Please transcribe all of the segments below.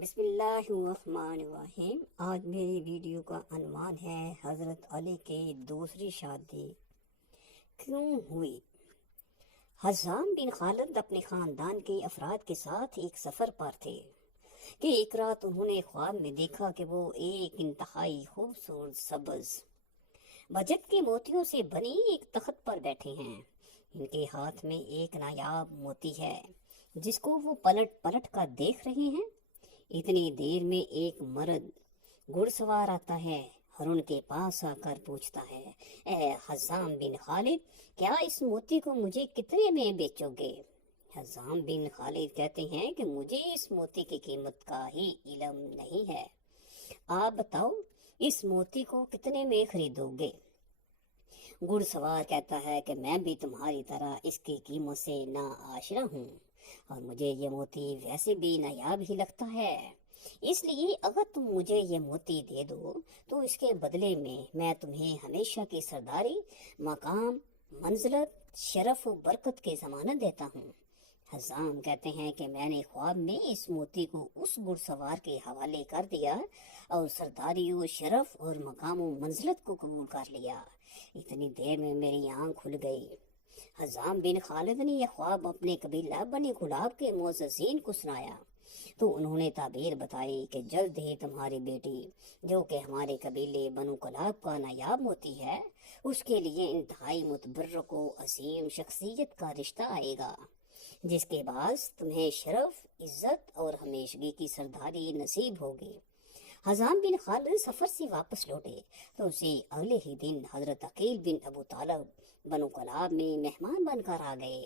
بسم اللہ الرحمن الرحیم۔ آج میری ویڈیو کا عنوان ہے حضرت علی کی دوسری شادی کیوں ہوئی۔ حزام بن خالد اپنے خاندان کے افراد کے ساتھ ایک سفر پر تھے کہ ایک رات انہوں نے خواب میں دیکھا کہ وہ ایک انتہائی خوبصورت سبز بجٹ کے موتیوں سے بنی ایک تخت پر بیٹھے ہیں۔ ان کے ہاتھ میں ایک نایاب موتی ہے جس کو وہ پلٹ پلٹ کر دیکھ رہے ہیں۔ اتنی دیر میں ایک مرد گھڑ سوار آتا ہے اور ان کے پاس آ کر پوچھتا ہے، اے حزام بن خالد، کیا اس موتی کو مجھے کتنے میں بیچو گے؟ حزام بن خالد کہتے ہیں کہ مجھے اس موتی کی قیمت کا ہی علم نہیں ہے، آپ بتاؤ اس موتی کو کتنے میں خریدو گے؟ گھڑ سوار کہتا ہے کہ میں بھی تمہاری طرح اس کی قیمت سے نا آشنا ہوں اور مجھے یہ موتی ویسے بھی نایاب ہی لگتا ہے، اس لیے اگر تم مجھے یہ موتی دے دو تو اس کے بدلے میں تمہیں ہمیشہ کی سرداری، مقام، منزلت، شرف و برکت کی ضمانت دیتا ہوں۔ حزام کہتے ہیں کہ میں نے خواب میں اس موتی کو اس گھڑ سوار کے حوالے کر دیا اور سرداری و شرف اور مقام و منزلت کو قبول کر لیا۔ اتنی دیر میں میری آنکھ کھل گئی۔ حزام بن خالد نے یہ خواب اپنے قبیلہ بنی کلاب کے معززین کو سنایا تو انہوں نے تعبیر بتائی کہ جلد ہی تمہاری بیٹی، جو کہ ہمارے قبیلے بنو کلاب کا نایاب موتی ہے، اس کے لیے انتہائی متبرک و عظیم شخصیت کا رشتہ آئے گا، جس کے باعث تمہیں شرف، عزت اور ہمیشگی کی سرداری نصیب ہوگی۔ حزام بن خالد سفر سے واپس لوٹے تو اسے اگلے ہی دن حضرت عقیل بن ابو طالب بنو کلاب میں مہمان بن کر آ گئے۔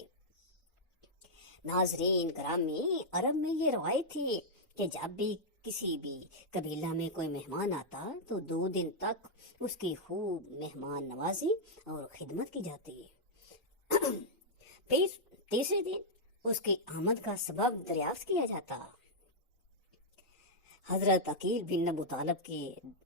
ناظرین گرامی، عرب میں یہ روایت تھی کہ جب بھی کسی بھی قبیلہ میں کوئی مہمان آتا تو 2 دن تک اس کی خوب مہمان نوازی اور خدمت کی جاتی، پھر تیسرے دن اس کی آمد کا سبب دریافت کیا جاتا۔ حضرت عقیل بن ابو طالب کے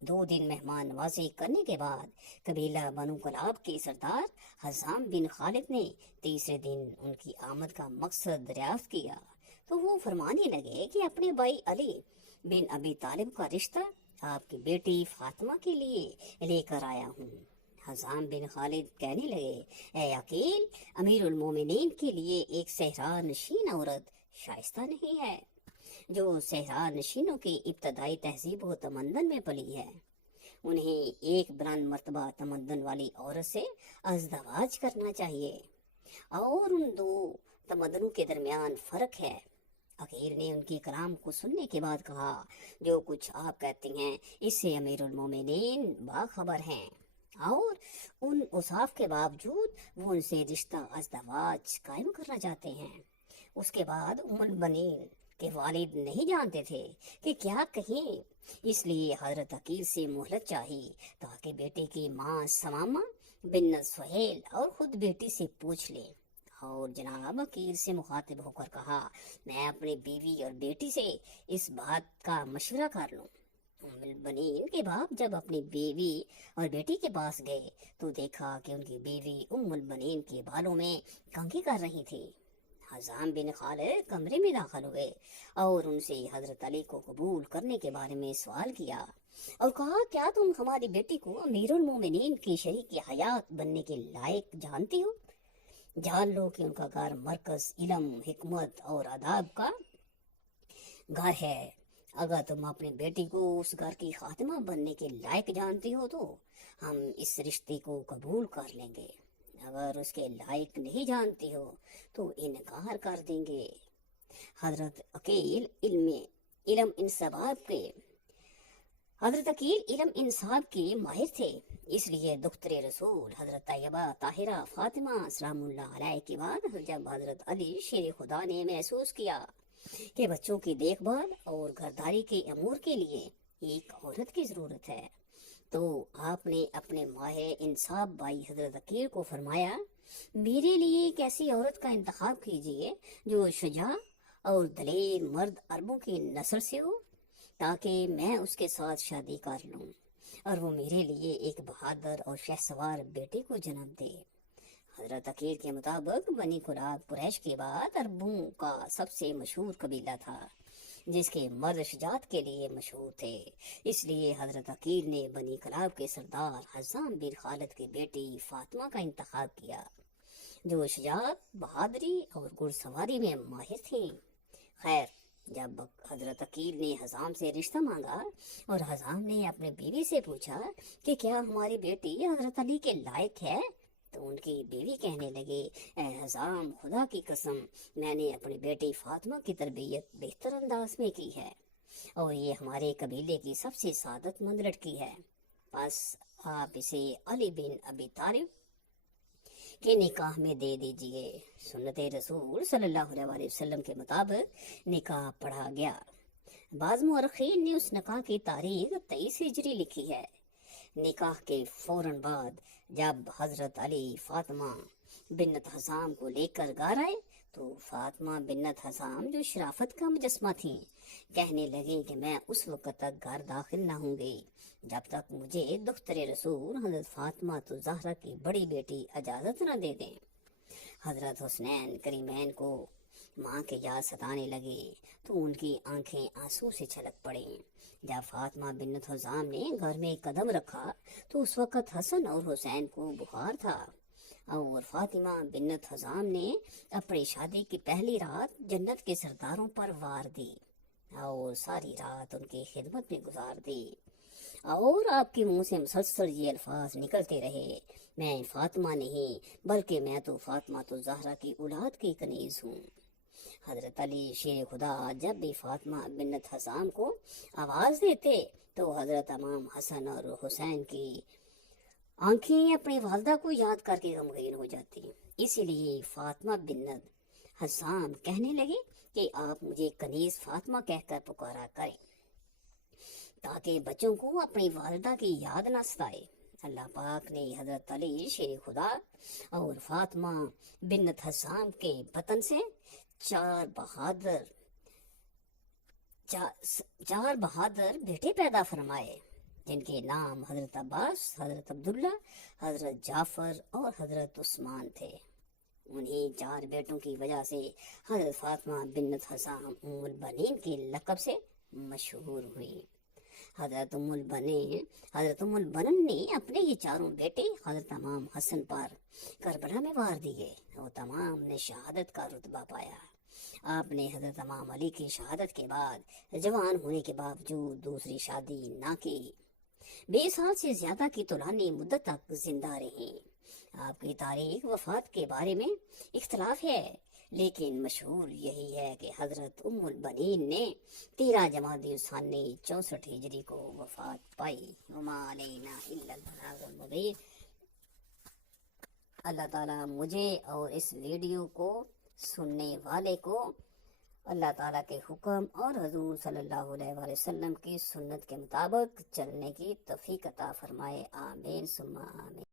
2 دن مہمان نوازی کرنے کے بعد قبیلہ بنو کلاب کے سردار حزام بن خالد نے تیسرے دن ان کی آمد کا مقصد دریافت کیا تو وہ فرمانے لگے کہ اپنے بھائی علی بن ابی طالب کا رشتہ آپ کی بیٹی فاطمہ کے لیے لے کر آیا ہوں۔ حزام بن خالد کہنے لگے، اے عقیل، امیر المومنین کے لیے ایک صحرا نشین عورت شائستہ نہیں ہے جو صحرا نشینوں کی ابتدائی تہذیب و تمدن میں پلی ہے۔ انہیں ایک بلند مرتبہ تمدن والی عورت سے ازدواج کرنا چاہیے، اور ان 2 تمدنوں کے درمیان فرق ہے۔ عقیل نے ان کی کلام کو سننے کے بعد کہا، جو کچھ آپ کہتے ہیں اس سے امیر المومنین باخبر ہیں، اور ان اوصاف کے باوجود وہ ان سے رشتہ ازدواج قائم کرنا چاہتے ہیں۔ اس کے بعد ام البنین کے والد نہیں جانتے تھے کہ کیا کہیں، اس لیے حضرت عقیل سے مہلت چاہی تاکہ بیٹے کی ماں ثمامہ بنت سہیل اور خود بیٹی سے پوچھ لے، اور جناب عقیل سے مخاطب ہو کر کہا، میں اپنی بیوی اور بیٹی سے اس بات کا مشورہ کر لوں۔ ام البنین کے باپ جب اپنی بیوی اور بیٹی کے پاس گئے تو دیکھا کہ ان کی بیوی ام البنین کے بالوں میں کنگھی کر رہی تھی۔ حزام بن خالد کمرے میں داخل ہوئے اور ان سے حضرت علی کو قبول کرنے کے بارے میں سوال کیا اور کہا، کیا تم ہماری بیٹی کو امیر المومنین کی شریک حیات بننے کے لائق جانتی ہو؟ جان لو کہ ان کا گھر مرکز علم، حکمت اور آداب کا گھر ہے۔ اگر تم اپنی بیٹی کو اس گھر کی خاتمہ بننے کے لائق جانتی ہو تو ہم اس رشتے کو قبول کر لیں گے، اگر اس کے لائق نہیں جانتی ہو تو انکار کر دیں گے۔ حضرت عقیل علم انصاب کے ماہر تھے، اس لیے دختر رسول حضرت طیبہ طاہرہ فاطمہ سلام اللہ علیہ کے بعد جب حضرت علی شیر خدا نے محسوس کیا کہ بچوں کی دیکھ بھال اور گھرداری کے امور کے لیے ایک عورت کی ضرورت ہے تو آپ نے اپنے ماہر انصاب بھائی حضرت عقیل کو فرمایا، میرے لیے ایک ایسی عورت کا انتخاب کیجیے جو شجاع اور دلیر مرد عربوں کی نسل سے ہو تاکہ میں اس کے ساتھ شادی کر لوں اور وہ میرے لیے ایک بہادر اور شہسوار بیٹے کو جنم دے۔ حضرت عقیل کے مطابق بنی کلاب قریش کے بعد عربوں کا سب سے مشہور قبیلہ تھا، جس کے مرد شجاعت کے لیے مشہور تھے۔ اس لیے حضرت عقیل نے بنی کلاب کے سردار حزام بن خالد کی بیٹی فاطمہ کا انتخاب کیا، جو شجاعت، بہادری اور گھڑ سواری میں ماہر تھیں۔ خیر، جب حضرت عقیل نے حزام سے رشتہ مانگا اور حزام نے اپنے بیوی سے پوچھا کہ کیا ہماری بیٹی حضرت علی کے لائق ہے، تو ان کی بیوی کہنے لگے، اے حزام، خدا کی قسم، میں نے اپنی بیٹی فاطمہ کی تربیت بہتر انداز میں کی ہے اور یہ ہمارے قبیلے کی سب سے سعادت مند لڑکی ہے، بس آپ اسے علی بن ابی طالب کے نکاح میں دے دیجئے۔ سنت رسول صلی اللہ علیہ وسلم کے مطابق نکاح پڑھا گیا۔ بعض مورخین نے اس نکاح کی تاریخ 23 ہجری لکھی ہے۔ نکاح کے فوراً بعد جب حضرت علی فاطمہ بنت حزام کو لے کر گھر آئے تو فاطمہ بنت حزام، جو شرافت کا مجسمہ تھیں، کہنے لگے کہ میں اس وقت تک گھر داخل نہ ہوں گی جب تک مجھے دختر رسول حضرت فاطمہ زہرا کی بڑی بیٹی اجازت نہ دے دیں۔ حضرت حسنین کریمین کو ماں کے یاد ستانے لگے تو ان کی آنکھیں آنسو سے چھلک پڑیں۔ جب فاطمہ بنت حزام نے گھر میں قدم رکھا تو اس وقت حسن اور حسین کو بخار تھا، اور فاطمہ بنت حزام نے اپنی شادی کی پہلی رات جنت کے سرداروں پر وار دی اور ساری رات ان کی خدمت میں گزار دی، اور آپ کے منہ سے مسلسل یہ الفاظ نکلتے رہے، میں فاطمہ نہیں بلکہ میں تو فاطمہ زہرا کی اولاد کی کنیز ہوں۔ حضرت علی شیر خدا جب بھی فاطمہ بنت حزام کو آواز دیتے تو حضرت امام حسن اور حسین کی آنکھیں اپنی والدہ کو یاد کر کے غمگین ہو جاتی، اسی لیے فاطمہ بنت حزام کہنے لگے کہ آپ مجھے کنیز فاطمہ کہہ کر پکارا کریں تاکہ بچوں کو اپنی والدہ کی یاد نہ ستائے۔ اللہ پاک نے حضرت علی شیر خدا اور فاطمہ بنت حزام کے بطن سے چار بہادر بیٹے پیدا فرمائے، جن کے نام حضرت عباس، حضرت عبداللہ، حضرت جعفر اور حضرت عثمان تھے۔ انہی چار بیٹوں کی وجہ سے حضرت فاطمہ بنت حزام ام البنین کے لقب سے مشہور ہوئی۔ حضرت ام البنین نے اپنے یہ چاروں بیٹے حضرت امام حسن پر کربلا میں وار دیے اور تمام نے شہادت کا رتبہ پایا۔ آپ نے حضرت امام علی کی شہادت کے بعد جوان ہونے کے باوجود دوسری شادی نہ کی، 20 سال سے زیادہ کی طولانی مدت تک زندہ رہیں۔ آپ کی تاریخ وفات کے بارے میں اختلاف ہے، لیکن مشہور یہی ہے کہ حضرت ام البنین نے 13 جمادی الثانی 64 ہجری کو وفات پائی۔ وما علینا الا البلاغ المبین۔ اللہ تعالیٰ مجھے اور اس ویڈیو کو سننے والے کو اللہ تعالیٰ کے حکم اور حضور صلی اللہ علیہ وسلم کی سنت کے مطابق چلنے کی توفیق عطا فرمائے، آمین ثم آمین۔